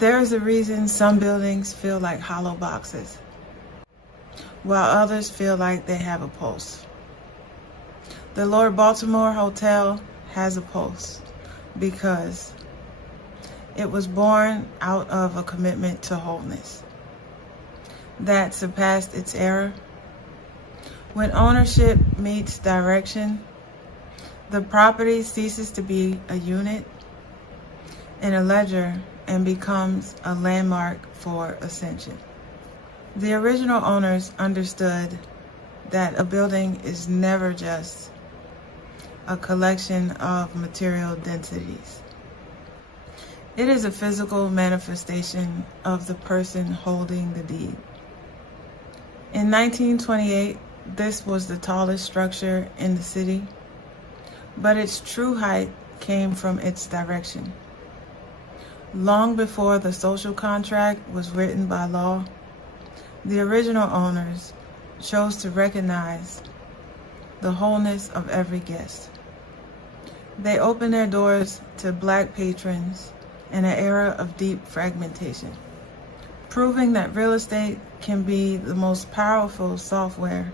There's a reason some buildings feel like hollow boxes, while others feel like they have a pulse. The Lord Baltimore Hotel has a pulse because it was born out of a commitment to wholeness that surpassed its era. When ownership meets direction, the property ceases to be a unit in a ledger and becomes a landmark for ascension. The original owners understood that a building is never just a collection of material densities. It is a physical manifestation of the person holding the deed. In 1928, this was the tallest structure in the city, but its true height came from its direction. Long before the social contract was written by law, the original owners chose to recognize the wholeness of every guest. They opened their doors to Black patrons in an era of deep fragmentation, proving that real estate can be the most powerful software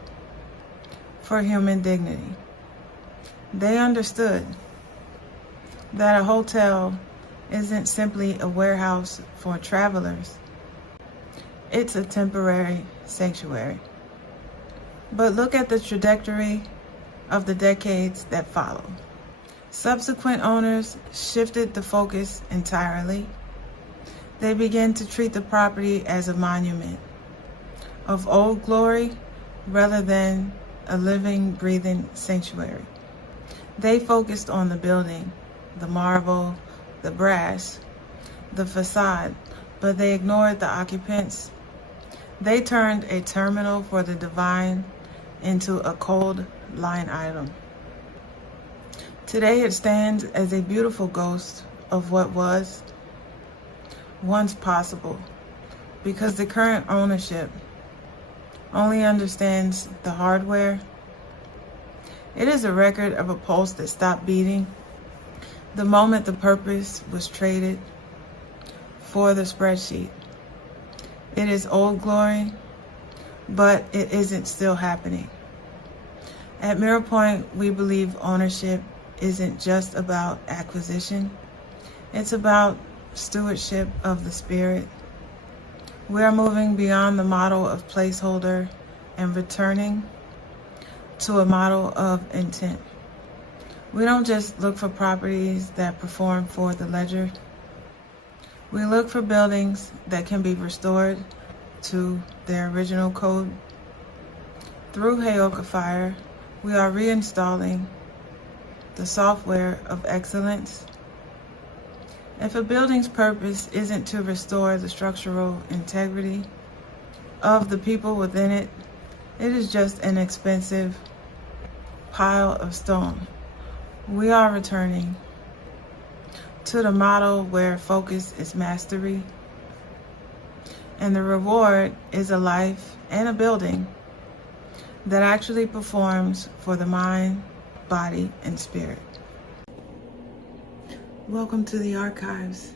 for human dignity. They understood that a hotel isn't simply a warehouse for travelers. It's a temporary sanctuary. But look at the trajectory of the decades that followed. Subsequent owners shifted the focus entirely. They began to treat the property as a monument of old glory rather than a living, breathing sanctuary. They focused on the building, the marble, the brass, the facade, but they ignored the occupants. They turned a terminal for the divine into a cold line item. Today it stands as a beautiful ghost of what was once possible, because the current ownership only understands the hardware. It is a record of a pulse that stopped beating the moment the purpose was traded for the spreadsheet. It is old glory, but it isn't still happening. At Mirror Point, we believe ownership isn't just about acquisition. It's about stewardship of the spirit. We are moving beyond the model of placeholder and returning to a model of intent. We don't just look for properties that perform for the ledger. We look for buildings that can be restored to their original code. Through Heyokafire, we are reinstalling the software of excellence. If a building's purpose isn't to restore the structural integrity of the people within it, it is just an expensive pile of stone. We are returning to the model where focus is mastery, and the reward is a life and a building that actually performs for the mind, body, and spirit. Welcome to the archives.